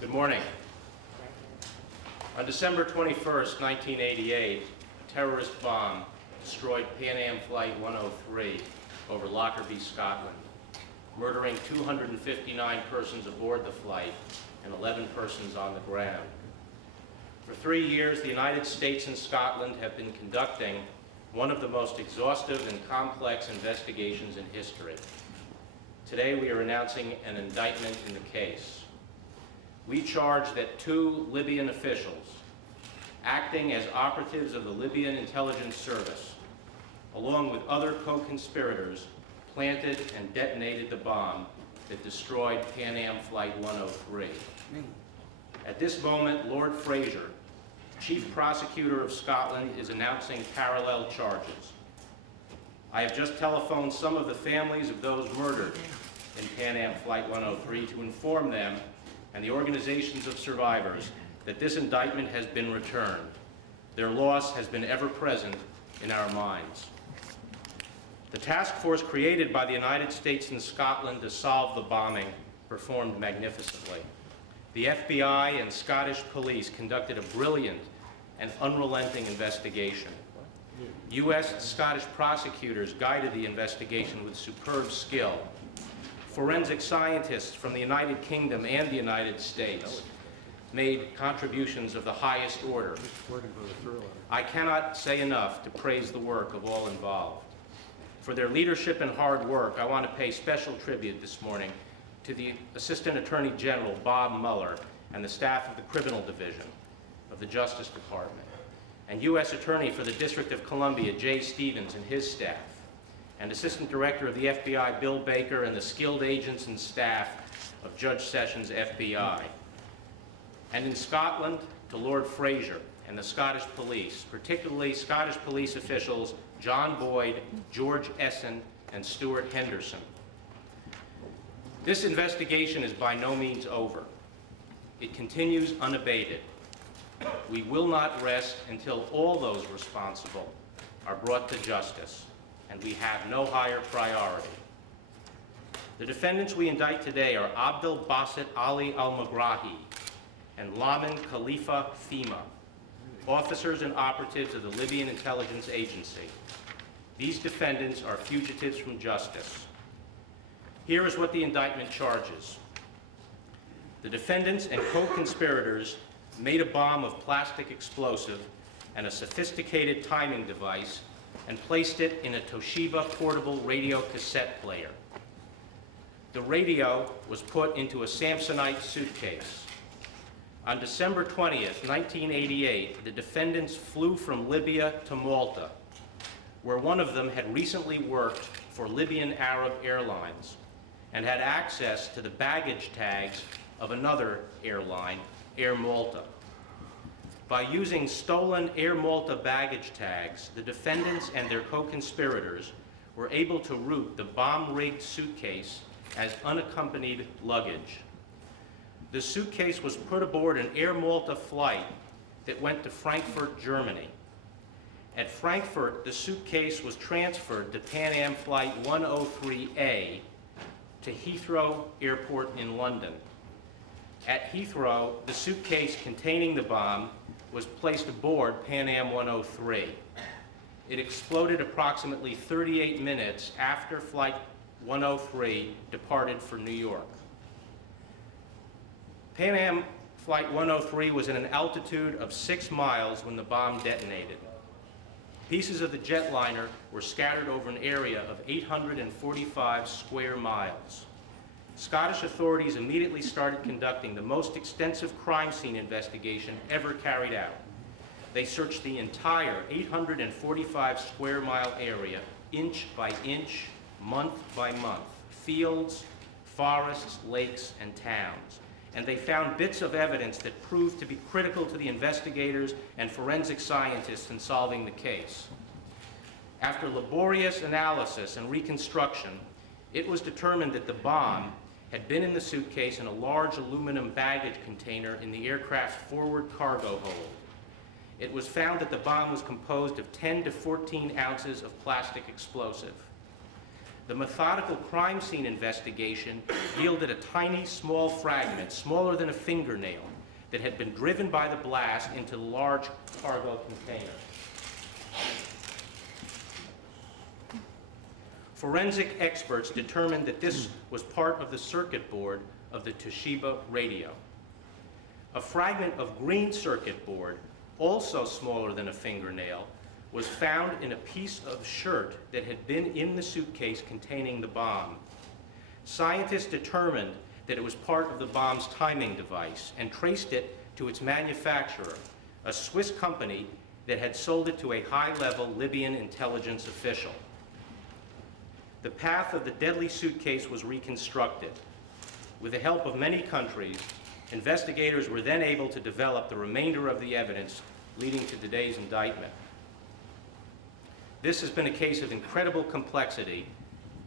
Good morning. On December 21st, 1988, a terrorist bomb destroyed Pan Am Flight 103 over Lockerbie, Scotland, murdering 259 persons aboard the flight and 11 persons on the ground. For 3 years, the United States and Scotland have been conducting one of the most exhaustive and complex investigations in history. Today, we are announcing an indictment in the case. We charge that 2 Libyan officials, acting as operatives of the Libyan intelligence service, along with other co-conspirators, planted and detonated the bomb that destroyed Pan Am Flight 103. At this moment, Lord Fraser, Chief Prosecutor of Scotland, is announcing parallel charges. I have just telephoned some of the families of those murdered in Pan Am Flight 103 to inform them and the organizations of survivors that this indictment has been returned. Their loss has been ever present in our minds. The task force created by the United States and Scotland to solve the bombing performed magnificently. The FBI and Scottish police conducted a brilliant and unrelenting investigation. U.S. and Scottish prosecutors guided the investigation with superb skill. Forensic scientists from the United Kingdom and the United States made contributions of the highest order. I cannot say enough to praise the work of all involved. For their leadership and hard work, I want to pay special tribute this morning to the Assistant Attorney General Bob Mueller and the staff of the Criminal Division of the Justice Department, and U.S. Attorney for the District of Columbia, Jay Stevens, and his staff, and Assistant Director of the FBI, Bill Baker, and the skilled agents and staff of Judge Sessions' FBI. And in Scotland, to Lord Fraser and the Scottish police, particularly Scottish police officials John Boyd, George Essen, and Stuart Henderson. This investigation is by no means over. It continues unabated. We will not rest until all those responsible are brought to justice, and we have no higher priority. The defendants we indict today are Abdel Basit Ali al-Magrahi and Lamin Khalifa Fima, officers and operatives of the Libyan intelligence agency. These defendants are fugitives from justice. Here is what the indictment charges. The defendants and co-conspirators made a bomb of plastic explosive and a sophisticated timing device and placed it in a Toshiba portable radio cassette player. The radio was put into a Samsonite suitcase. On December 20th, 1988, the defendants flew from Libya to Malta, where one of them had recently worked for Libyan Arab Airlines and had access to the baggage tags of another airline, Air Malta. By using stolen Air Malta baggage tags, the defendants and their co-conspirators were able to route the bomb-rigged suitcase as unaccompanied luggage. The suitcase was put aboard an Air Malta flight that went to Frankfurt, Germany. At Frankfurt, the suitcase was transferred to Pan Am Flight 103A to Heathrow Airport in London. At Heathrow, the suitcase containing the bomb was placed aboard Pan Am 103. It exploded approximately 38 minutes after Flight 103 departed for New York. Pan Am Flight 103 was at an altitude of 6 miles when the bomb detonated. Pieces of the jetliner were scattered over an area of 845 square miles. Scottish authorities immediately started conducting the most extensive crime scene investigation ever carried out. They searched the entire 845 square mile area, inch by inch, month by month, fields, forests, lakes, and towns. And they found bits of evidence that proved to be critical to the investigators and forensic scientists in solving the case. After laborious analysis and reconstruction, it was determined that the bomb had been in the suitcase in a large aluminum baggage container in the aircraft's forward cargo hold. It was found that the bomb was composed of 10 to 14 ounces of plastic explosive. the methodical crime scene investigation yielded a tiny, small fragment, smaller than a fingernail, that had been driven by the blast into the large cargo container. Forensic experts determined that this was part of the circuit board of the Toshiba radio. A fragment of green circuit board, also smaller than a fingernail, was found in a piece of shirt that had been in the suitcase containing the bomb. Scientists determined that it was part of the bomb's timing device and traced it to its manufacturer, a Swiss company that had sold it to a high-level Libyan intelligence official. The path of the deadly suitcase was reconstructed. With the help of many countries, investigators were then able to develop the remainder of the evidence leading to today's indictment. This has been a case of incredible complexity,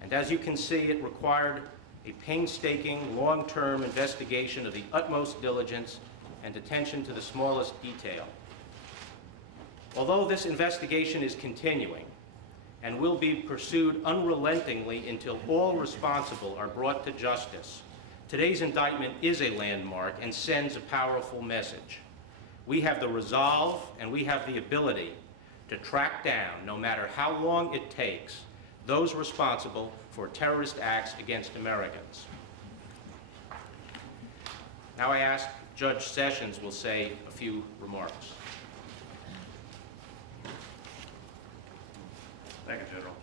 and as you can see, it required a painstaking, long-term investigation of the utmost diligence and attention to the smallest detail. Although this investigation is continuing and will be pursued unrelentingly until all responsible are brought to justice, today's indictment is a landmark and sends a powerful message. We have the resolve and we have the ability to track down, no matter how long it takes, those responsible for terrorist acts against Americans. Now I ask Judge Sessions will say a few remarks. Thank you, General.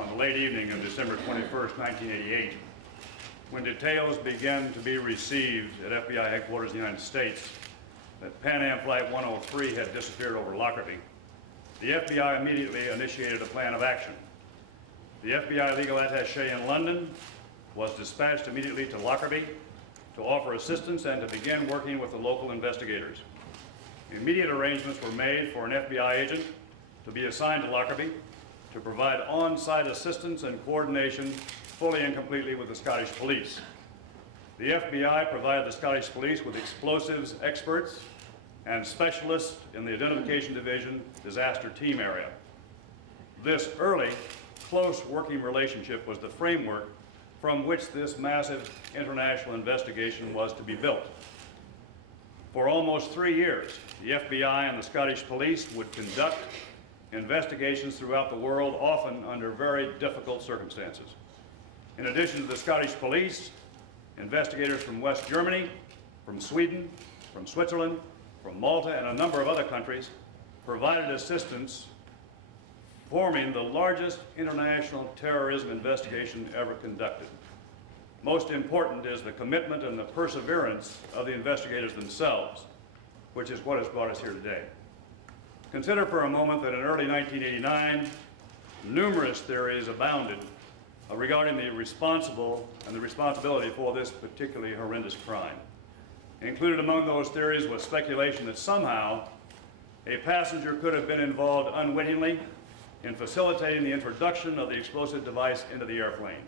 On the late evening of December 21st, 1988, when details began to be received at FBI headquarters in the United States that Pan Am Flight 103 had disappeared over Lockerbie, the FBI immediately initiated a plan of action. The FBI legal attaché in London was dispatched immediately to Lockerbie to offer assistance and to begin working with the local investigators. Immediate arrangements were made for an FBI agent to be assigned to Lockerbie to provide on-site assistance and coordination fully and completely with the Scottish police. The FBI provided the Scottish police with explosives experts and specialists in the Identification Division disaster team area. This early, close working relationship was the framework from which this massive international investigation was to be built. For almost 3 years, the FBI and the Scottish police would conduct investigations throughout the world, often under very difficult circumstances. In addition to the Scottish police, investigators from West Germany, from Sweden, from Switzerland, from Malta, and a number of other countries provided assistance, forming the largest international terrorism investigation ever conducted. Most important is the commitment and the perseverance of the investigators themselves, which is what has brought us here today. Consider for a moment that in early 1989, numerous theories abounded regarding the responsibility for this particularly horrendous crime. Included among those theories was speculation that somehow a passenger could have been involved unwittingly in facilitating the introduction of the explosive device into the airplane.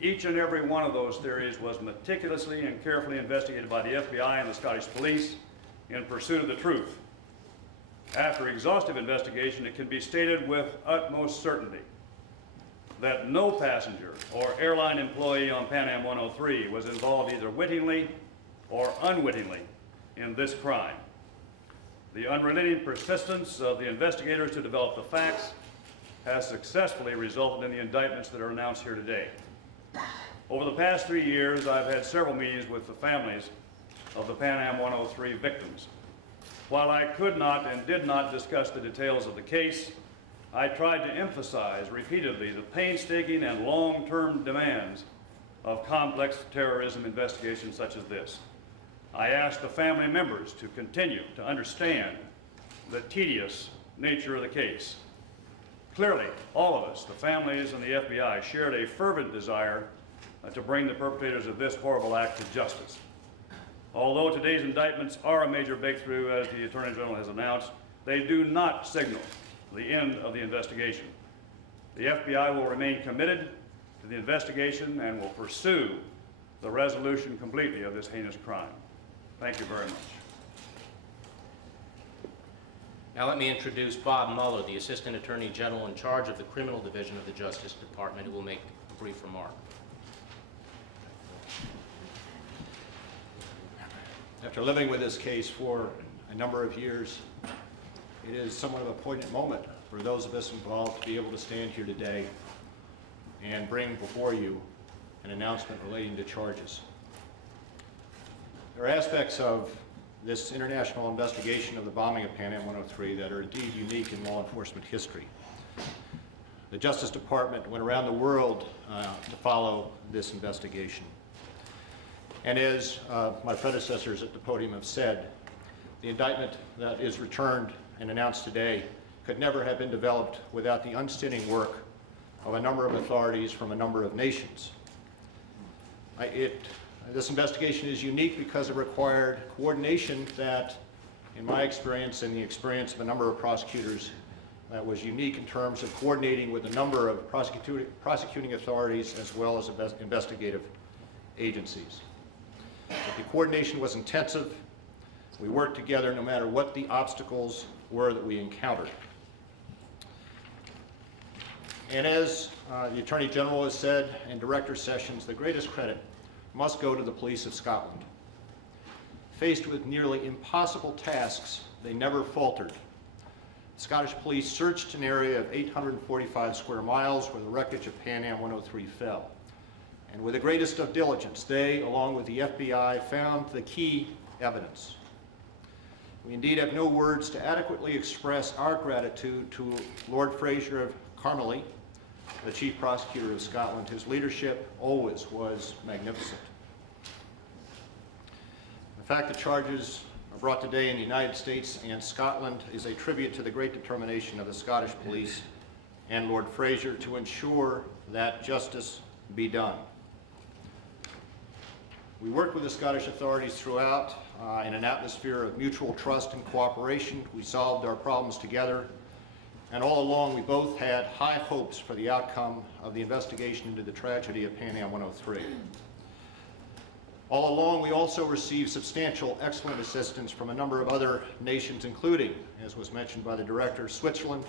Each and every one of those theories was meticulously and carefully investigated by the FBI and the Scottish police in pursuit of the truth. After exhaustive investigation, it can be stated with utmost certainty that no passenger or airline employee on Pan Am 103 was involved either wittingly or unwittingly in this crime. The unrelenting persistence of the investigators to develop the facts has successfully resulted in the indictments that are announced here today. Over the past 3 years, I've had several meetings with the families of the Pan Am 103 victims. While I could not and did not discuss the details of the case, I tried to emphasize repeatedly the painstaking and long-term demands of complex terrorism investigations such as this. I asked the family members to continue to understand the tedious nature of the case. Clearly, all of us, the families and the FBI, shared a fervent desire to bring the perpetrators of this horrible act to justice. Although today's indictments are a major breakthrough, as the Attorney General has announced, they do not signal the end of the investigation. The FBI will remain committed to the investigation and will pursue the resolution completely of this heinous crime. Thank you very much. Now let me introduce Bob Mueller, the Assistant Attorney General in charge of the Criminal Division of the Justice Department, who will make a brief remark. After living with this case for a number of years, it is somewhat of a poignant moment for those of us involved to be able to stand here today and bring before you an announcement relating to charges. There are aspects of this international investigation of the bombing of Pan Am 103 that are indeed unique in law enforcement history. The Justice Department went around the world to follow this investigation. And as my predecessors at the podium have said, the indictment that is returned and announced today could never have been developed without the unstinting work of a number of authorities from a number of nations. This investigation is unique because it required coordination that, in my experience and the experience of a number of prosecutors, that was unique in terms of coordinating with a number of prosecuting authorities as well as investigative agencies. The coordination was intensive. We worked together no matter what the obstacles were that we encountered. And as the Attorney General has said in Director Sessions, the greatest credit must go to the police of Scotland. Faced with nearly impossible tasks, they never faltered. The Scottish police searched an area of 845 square miles where the wreckage of Pan Am 103 fell. And with the greatest of diligence, they, along with the FBI, found the key evidence. We indeed have no words to adequately express our gratitude to Lord Fraser of Carmely, the Chief Prosecutor of Scotland. His leadership always was magnificent. The fact that charges are brought today in the United States and Scotland is a tribute to the great determination of the Scottish police and Lord Fraser to ensure that justice be done. We worked with the Scottish authorities throughout in an atmosphere of mutual trust and cooperation. We solved our problems together. And all along, we both had high hopes for the outcome of the investigation into the tragedy of Pan Am 103. All along, we also received substantial, excellent assistance from a number of other nations, including, as was mentioned by the director, Switzerland,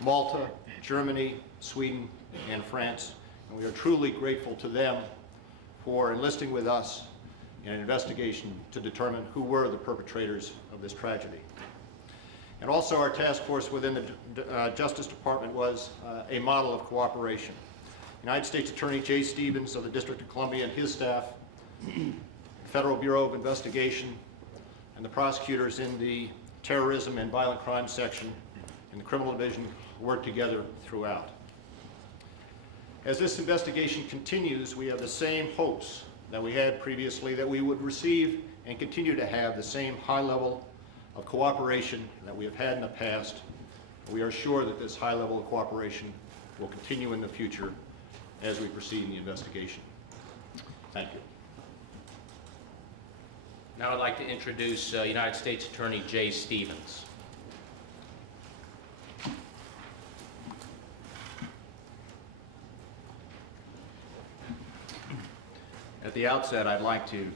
Malta, Germany, Sweden, and France. And we are truly grateful to them for enlisting with us in an investigation to determine who were the perpetrators of this tragedy. And also our task force within the Justice Department was a model of cooperation. United States Attorney Jay Stevens of the District of Columbia and his staff, Federal Bureau of Investigation, and the prosecutors in the Terrorism and Violent Crime section in the Criminal Division worked together throughout. As this investigation continues, we have the same hopes that we had previously, that we would receive and continue to have the same high level of cooperation that we have had in the past. We are sure that this high level of cooperation will continue in the future as we proceed in the investigation. Thank you. Now I'd like to introduce United States Attorney Jay Stevens. At the outset, I'd like to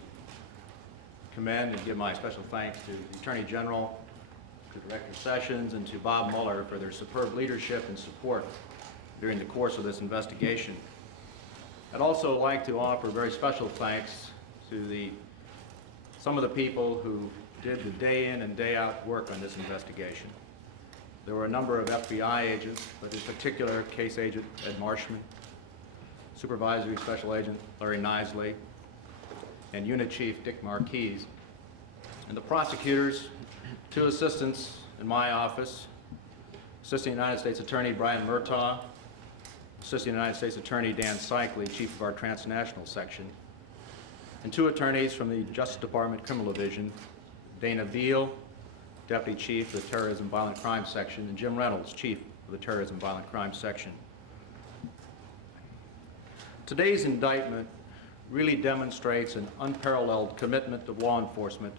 commend and give my special thanks to the Attorney General, to Director Sessions, and to Bob Mueller for their superb leadership and support during the course of this investigation. I'd also like to offer very special thanks to some of the people who did the day in and day out work on this investigation. There were a number of FBI agents, but in particular Case Agent Ed Marshman, Supervisory Special Agent Larry Nisley, and Unit Chief Dick Marquise, and the prosecutors, two assistants in my office, Assistant United States Attorney Brian Murtaugh, Assistant United States Attorney Dan Cycli, Chief of our Transnational Section, and two attorneys from the Justice Department Criminal Division, Dana Beal, Deputy Chief of the Terrorism and Violent Crime Section, and Jim Reynolds, Chief of the Terrorism and Violent Crime Section. Today's indictment really demonstrates an unparalleled commitment of law enforcement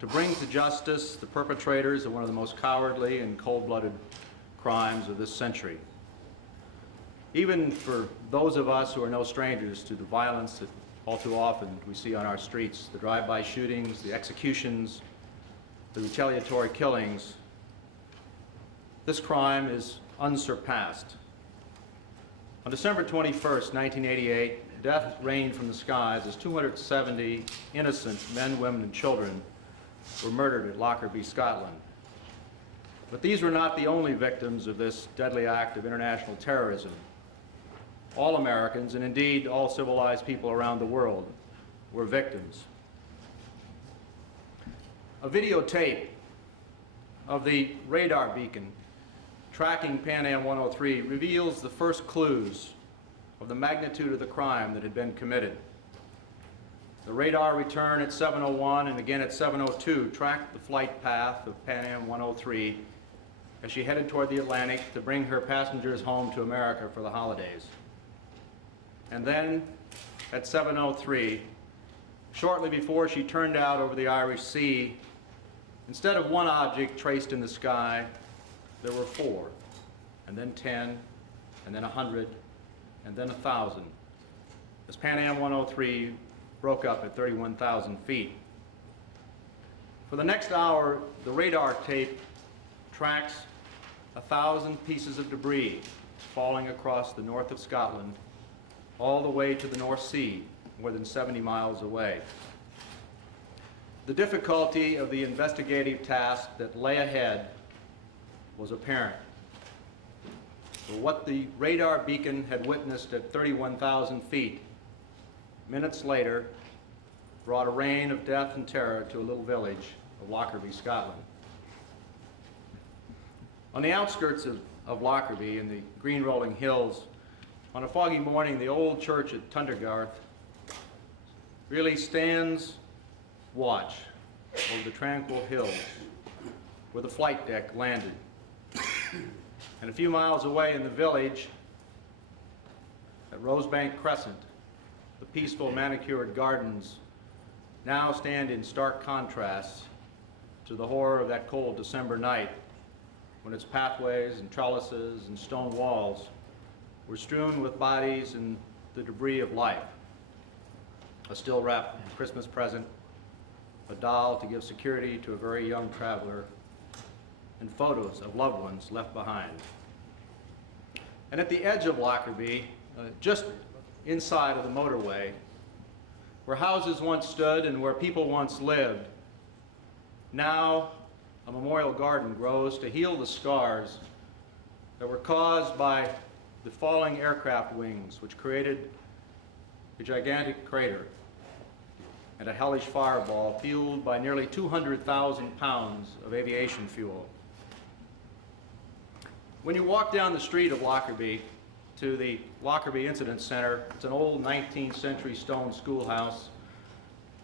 to bring to justice the perpetrators of one of the most cowardly and cold-blooded crimes of this century. Even for those of us who are no strangers to the violence that all too often we see on our streets, the drive-by shootings, the executions, the retaliatory killings, this crime is unsurpassed. On December 21st, 1988, death rained from the skies as 270 innocent men, women, and children were murdered at Lockerbie, Scotland. But these were not the only victims of this deadly act of international terrorism. All Americans, and indeed all civilized people around the world, were victims. A videotape of the radar beacon tracking Pan Am 103 reveals the first clues of the magnitude of the crime that had been committed. The radar return at 7:01 and again at 7:02 tracked the flight path of Pan Am 103 as she headed toward the Atlantic to bring her passengers home to America for the holidays. And then at 7:03, shortly before she turned out over the Irish Sea, instead of one object traced in the sky, there were 4, and then 10, and then 100, and then 1,000, as Pan Am 103 broke up at 31,000 feet. For the next hour, the radar tape tracks 1,000 pieces of debris falling across the north of Scotland, all the way to the North Sea, more than 70 miles away. The difficulty of the investigative task that lay ahead was apparent. For what the radar beacon had witnessed at 31,000 feet, minutes later, brought a rain of death and terror to a little village of Lockerbie, Scotland. On the outskirts of Lockerbie, in the green rolling hills, on a foggy morning, the old church at Tundergarth really stands watch over the tranquil hills where the flight deck landed. And a few miles away in the village, at Rosebank Crescent, the peaceful manicured gardens now stand in stark contrast to the horror of that cold December night when its pathways and trellises and stone walls were strewn with bodies and the debris of life. A still wrapped Christmas present, a doll to give security to a very young traveler, and photos of loved ones left behind. And at the edge of Lockerbie, just inside of the motorway, where houses once stood and where people once lived, now a memorial garden grows to heal the scars that were caused by the falling aircraft wings, which created a gigantic crater and a hellish fireball fueled by nearly 200,000 pounds of aviation fuel. When you walk down the street of Lockerbie to the Lockerbie Incident Center, it's an old 19th century stone schoolhouse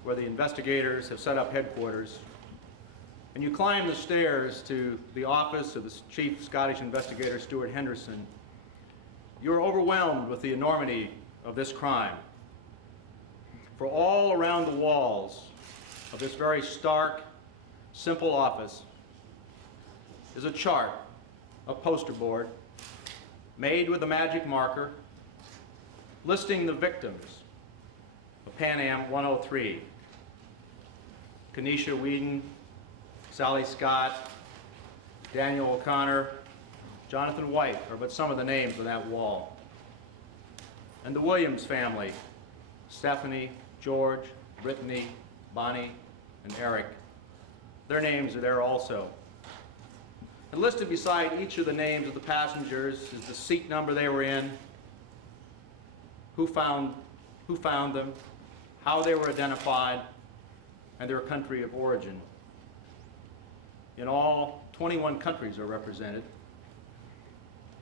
where the investigators have set up headquarters. And you climb the stairs to the office of the Chief Scottish Investigator Stuart Henderson. You're overwhelmed with the enormity of this crime. For all around the walls of this very stark, simple office is a chart, a poster board, made with a magic marker, listing the victims of Pan Am 103. Kenesha Whedon, Sally Scott, Daniel O'Connor, Jonathan White are but some of the names on that wall. And the Williams family, Stephanie, George, Brittany, Bonnie, and Eric. Their names are there also. And listed beside each of the names of the passengers is the seat number they were in, who found them, how they were identified, and their country of origin. In all, 21 countries are represented,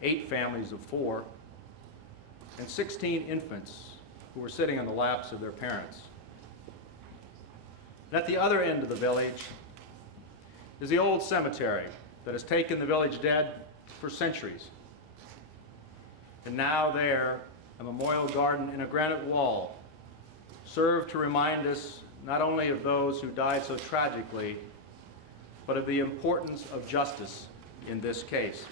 8 families of 4, and 16 infants who were sitting on the laps of their parents. And at the other end of the village is the old cemetery that has taken the village dead for centuries. And now there, a memorial garden and a granite wall serve to remind us not only of those who died so tragically, but of the importance of justice in this case.